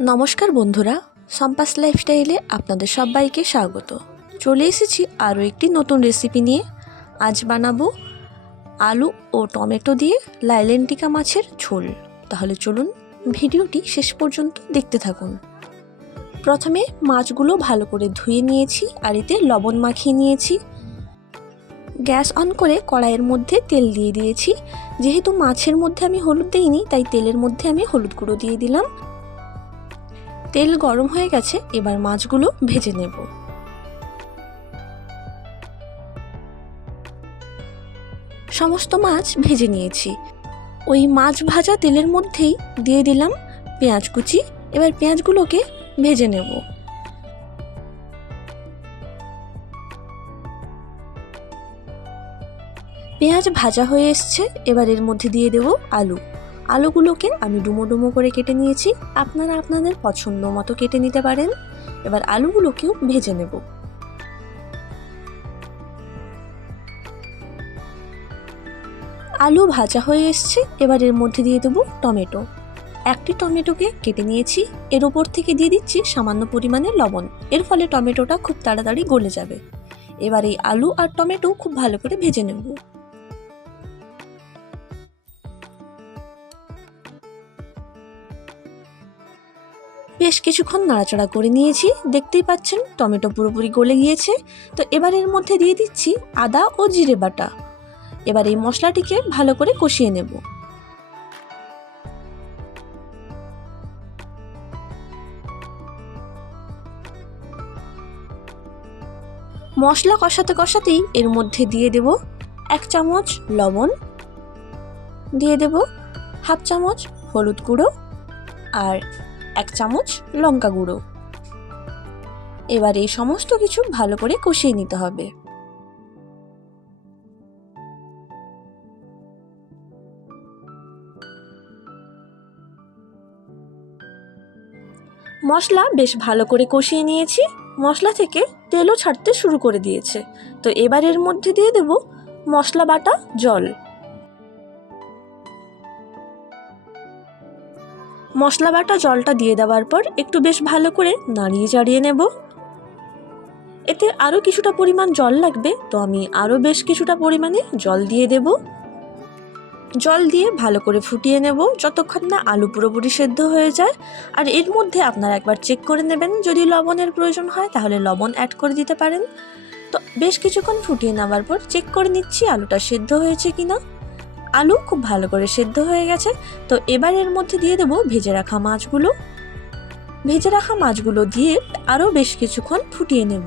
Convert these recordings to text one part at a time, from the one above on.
নমস্কার বন্ধুরা, সম্পাস লাইফস্টাইলে আপনাদের সবাইকে স্বাগত। চলে এসেছি আরও একটি নতুন রেসিপি নিয়ে। আজ বানাবো আলু ও টমেটো দিয়ে লাইলেন্টিকা মাছের ঝোল। তাহলে চলুন ভিডিওটি শেষ পর্যন্ত দেখতে থাকুন। প্রথমে মাছগুলো ভালো করে ধুয়ে নিয়েছি আর এতে লবণ মাখিয়ে নিয়েছি। গ্যাস অন করে কড়াইয়ের মধ্যে তেল দিয়ে দিয়েছি। যেহেতু মাছের মধ্যে আমি হলুদ দিইনি, তাই তেলের মধ্যে আমি হলুদ গুঁড়ো দিয়ে দিলাম। তেল গরম হয়ে গেছে, এবার মাছগুলো ভেজে নেব। সমস্ত মাছ ভেজে নিয়েছি। ওই মাছ ভাজা তেলের মধ্যেই দিয়ে দিলাম পেঁয়াজ কুচি, এবার পেঁয়াজগুলোকে ভেজে নেব। পেঁয়াজ ভাজা হয়ে এসছে, এবার এর মধ্যে দিয়ে দেব আলু। আলুগুলোকে আমি ডুমো ডুমো করে কেটে নিয়েছি। আপনারা আপনাদের পছন্দ মতো কেটে নিতে পারেন। এবার আলুগুলোকেও ভেজে নেব। আলু ভাজা হয়ে এসছে। এবার এর মধ্যে দিয়ে দেবো টমেটো। একটি টমেটোকে কেটে নিয়েছি। এর ওপর থেকে দিয়ে দিচ্ছি সামান্য পরিমাণে লবণ। এর ফলে টমেটোটা খুব তাড়াতাড়ি গলে যাবে। এবার এই আলু আর টমেটো খুব ভালো করে ভেজে নেব। বেশ কিছুক্ষণ নাড়াচাড়া করে নিয়েছি। দেখতেই পাচ্ছেন, টমেটো পুরোপুরি গলে গিয়েছে। তো এবার এর মধ্যে দিয়ে দিচ্ছি আদা ও জিরে বাটা। এবার এই মশলাটিকে ভালো করে কষিয়ে নেব। মশলা কষাতে কষাতেই এর মধ্যে দিয়ে দেব এক চামচ লবণ, দিয়ে দেব হাফ চামচ হলুদ গুঁড়ো আর এক চামচ লঙ্কা গুঁড়ো। এবার এই সমস্ত কিছু ভালো করে কষিয়ে নিতে হবে। মশলা বেশ ভালো করে কষিয়ে নিয়েছি। মশলা থেকে তেলও ছাড়তে শুরু করে দিয়েছে। তো এবার এর মধ্যে দিয়ে দেব মশলা বাটা জল। মশলা বাটা জলটা দিয়ে দেওয়ার পর একটু বেশ ভালো করে নাড়িয়ে চাড়িয়ে নেব। এতে আরও কিছুটা পরিমাণ জল লাগবে, তো আমি আরও বেশ কিছুটা পরিমাণে জল দিয়ে দেব। জল দিয়ে ভালো করে ফুটিয়ে নেব, যতক্ষণ না আলু পুরোপুরি সেদ্ধ হয়ে যায়। আর এর মধ্যে আপনারা একবার চেক করে নেবেন, যদি লবণের প্রয়োজন হয়, তাহলে লবণ অ্যাড করে দিতে পারেন। তো বেশ কিছুক্ষণ ফুটিয়ে নেওয়ার পর চেক করে নিচ্ছি আলুটা সেদ্ধ হয়েছে কিনা। আলু খুব ভালো করে সেদ্ধ হয়ে গেছে, তো এবার এর মধ্যে দিয়ে দেবো ভেজে রাখা মাছগুলো। ভেজে রাখা মাছগুলো দিয়ে আরও বেশ কিছুক্ষণ ফুটিয়ে নেব।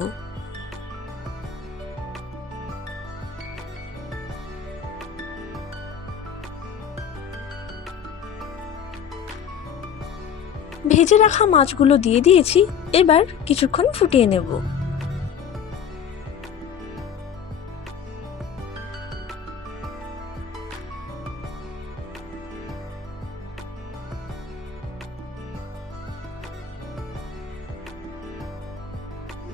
ভেজে রাখা মাছগুলো দিয়ে দিয়েছি, এবার কিছুক্ষণ ফুটিয়ে নেব।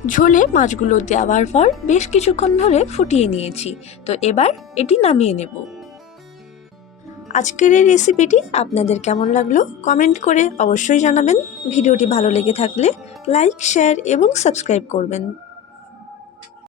ঝোলে মাছগুলো দেওয়ার পর বেশ কিছুক্ষণ ধরে ফুটিয়ে নিয়েছি। তো এবার এটি নামিয়ে নেব। আজকের এই রেসিপিটি আপনাদের কেমন লাগল? কমেন্ট করে অবশ্যই জানাবেন। ভিডিওটি ভালো লেগে থাকলে লাইক শেয়ার এবং সাবস্ক্রাইব করবেন।